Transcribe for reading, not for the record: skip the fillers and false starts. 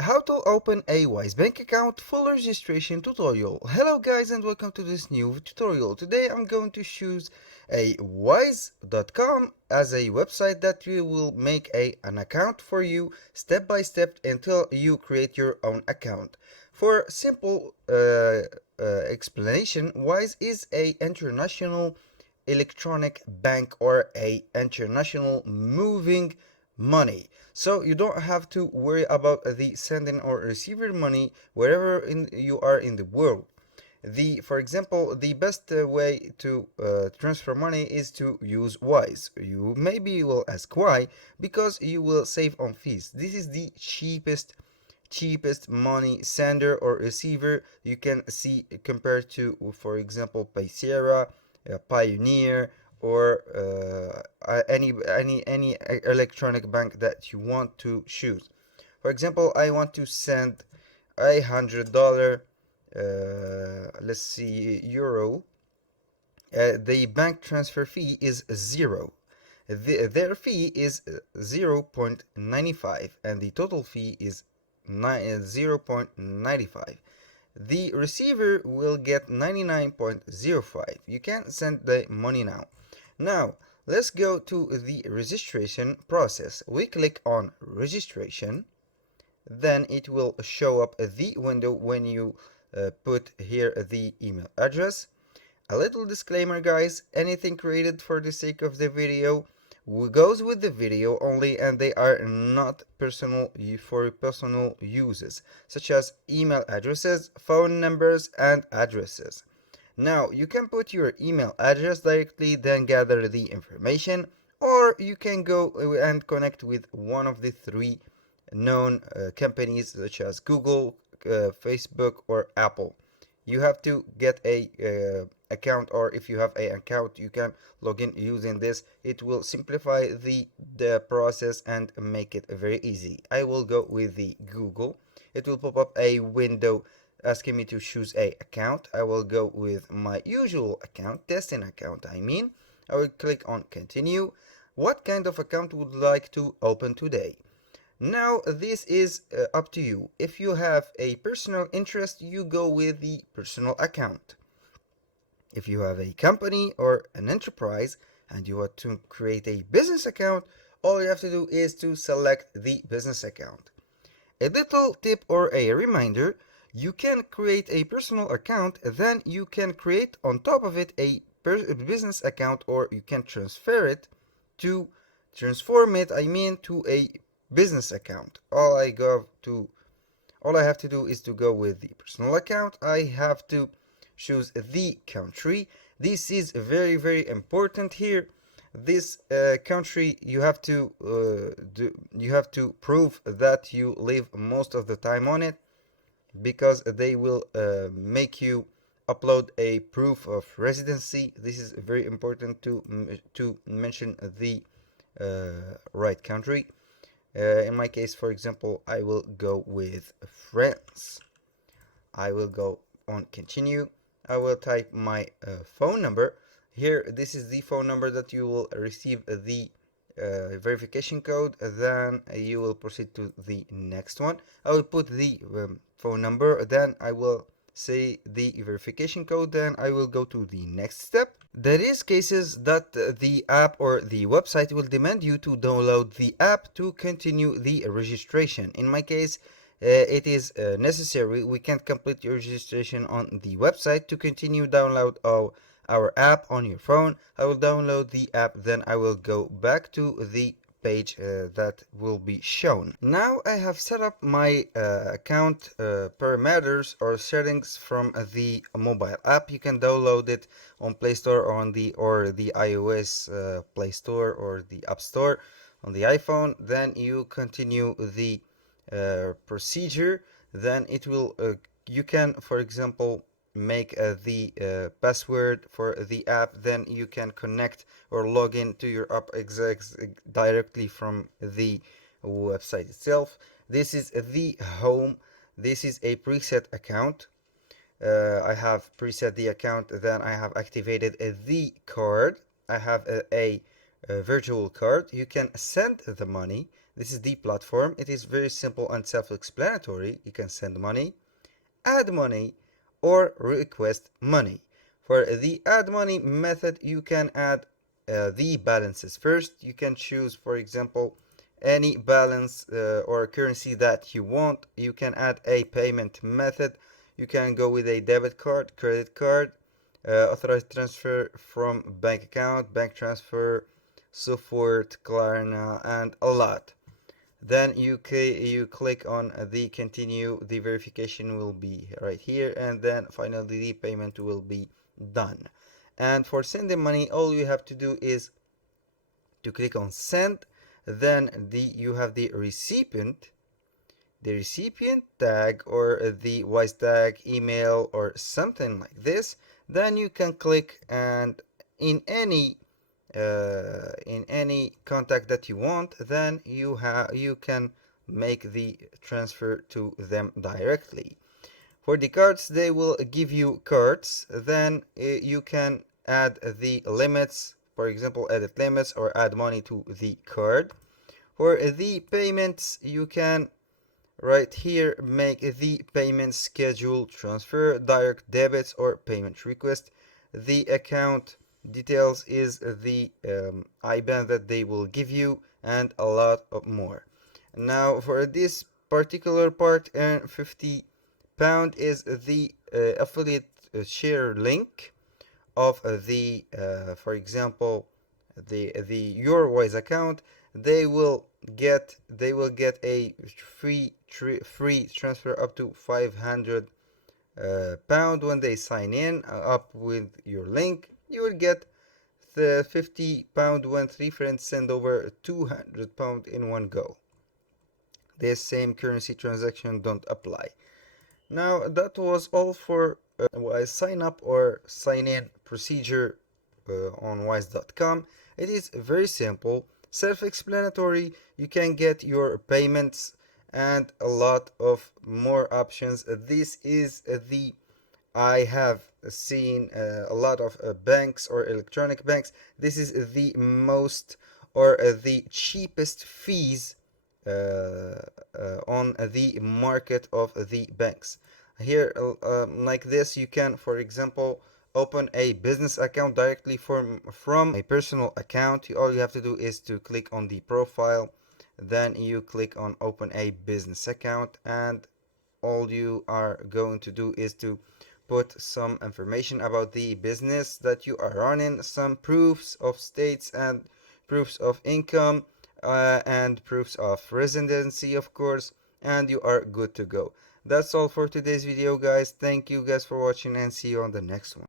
How to open a Wise bank account full registration tutorial. Hello guys and welcome to this new tutorial. Today I'm going to choose a wise.com as a website that will make an account for you step by step until you create your own account. For simple explanation, Wise is a international electronic bank or a international moving money, so you don't have to worry about the sending or receiving money wherever you are in the world. For example, the best way to transfer money is to use Wise. You maybe will ask why. Because you will save on fees. This is the cheapest money sender or receiver you can see compared to, for example, Paysera, Pioneer, or any electronic bank that you want to choose. For example, I want to send $100, let's see, euro. The bank transfer fee is zero. Their fee is 0.95 and the total fee is 0.95. The receiver will get 99.05. You can send the money now. Now, let's go to the registration process. We click on registration, then it will show up the window when you put here the email address. A little disclaimer guys, anything created for the sake of the video goes with the video only, and they are not personal for personal uses, such as email addresses, phone numbers, and addresses. Now you can put your email address directly, then gather the information, or you can go and connect with one of the three known companies such as Google, Facebook, or Apple. You have to get a account, or if you have an account you can log in using this. It will simplify the process and make it very easy. I will go with the Google. It will pop up a window asking me to choose a account. I will go with my usual account, testing account I mean. I will click on continue. What kind of account would you like to open today? Now this is up to you. If you have a personal interest, you go with the personal account. If you have a company or an enterprise and you want to create a business account, all you have to do is to select the business account. A little tip or a reminder, you can create a personal account, then you can create on top of it a business account, or you can transform it, I mean, to a business account. All I have to do is to go with the personal account. I have to choose the country. This is very important here. This country, you have to prove that you live most of the time on it, because they will make you upload a proof of residency. This is very important to mention the right country. In my case, for example, I will go with France. I will go on continue. I will type my phone number. Here, this is the phone number that you will receive the verification code. Then you will proceed to the next one. I will put the phone number, then I will say the verification code, then I will go to the next step. There is cases that the app or the website will demand you to download the app to continue the registration. In my case, it is necessary. We can't complete your registration on the website. To continue, download our app on your phone. I will download the app, then I will go back to the page that will be shown. Now I have set up my account parameters or settings from the mobile app. You can download it on Play Store or on the iOS Play Store or the App Store on the iPhone. Then you continue the procedure. Then it will you can, for example, make the password for the app. Then you can connect or log in to your app directly from the website itself. This is the home. This is a preset account. I have preset the account, then I have activated the card. I have a virtual card. You can send the money, This is the platform. It is very simple and self-explanatory. You can send money, add money, or request money. For the add money method, you can add the balances. First, you can choose, for example, any balance or currency that you want. You can add a payment method. You can go with a debit card, credit card, authorized transfer from bank account, bank transfer, so forth, Klarna, and a lot. Then you click on the continue. The verification will be right here, and then finally the payment will be done. And for sending money, all you have to do is to click on send. Then you have the recipient tag, or the Wise tag, email, or something like this. Then you can click, and in any contact that you want, then you can make the transfer to them directly. For the cards, they will give you cards. Then you can add the limits, for example, edit limits, or add money to the card. For the payments, you can right here make the payment schedule, transfer, direct debits, or payment request. The account details is the IBAN that they will give you, and a lot of more. Now for this particular part, earn £50 is the affiliate share link of the for example, the your Wise account. They will get a free transfer up to 500 pound when they sign in up with your link. You will get the £50 when 3 friends send over £200 in one go. This same currency transaction don't apply. Now that was all for Wise sign up or sign in procedure on wise.com. It is very simple, self-explanatory. You can get your payments and a lot of more options. This is the I have seen a lot of banks or electronic banks. This is the most or the cheapest fees on the market of the banks. Here, like this, you can, for example, open a business account directly from a personal account. All you have to do is to click on the profile, then you click on open a business account, and all you are going to do is to put some information about the business that you are running, some proofs of states and proofs of income, and proofs of residency, of course, and you are good to go. That's all for today's video, guys. Thank you guys for watching, and see you on the next one.